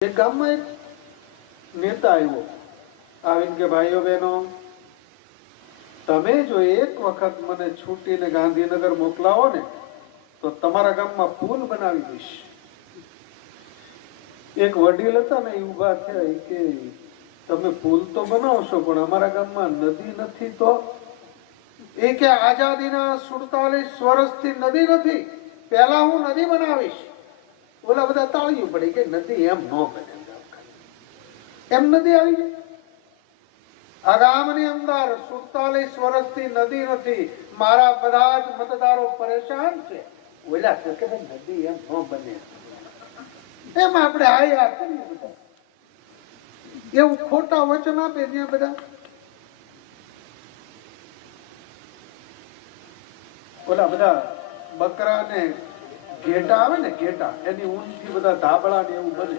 એક ગામમાં એક નેતા આવ્યો, આવીને કે ભાઈઓ બહેનો, તમે જો એક વખત મને છૂટીને ગાંધીનગર મોકલાવો ને તો તમારા ગામમાં પુલ બનાવી દઈશ. એક વડીલ હતા ને, એ ઉભા થયા કે તમે પુલ તો બનાવશો પણ અમારા ગામમાં નદી નથી તો? એ કે આઝાદીના 47 વર્ષથી નદી નથી, પહેલા હું નદી બનાવીશ. ઓલા બધા તાળીઓ પડી કે નદી એમ ન બને, એમ નદી આવી ગઈ. આ ગામની અંદર 47 વર્ષથી નદી નથી, મારા બધા જ મતદારો પરેશાન છે. ઓલા કે નદી એમ ન બને, એમ આપણે આયા કરીએ બધા. એવું ખોટા વચન આપે ત્યાં બધા. ઓલા બધા બકરા ને ઘેટા આવે ને, ઘેટા એની ઊનથી બધા ધાબળા ને એવું બને.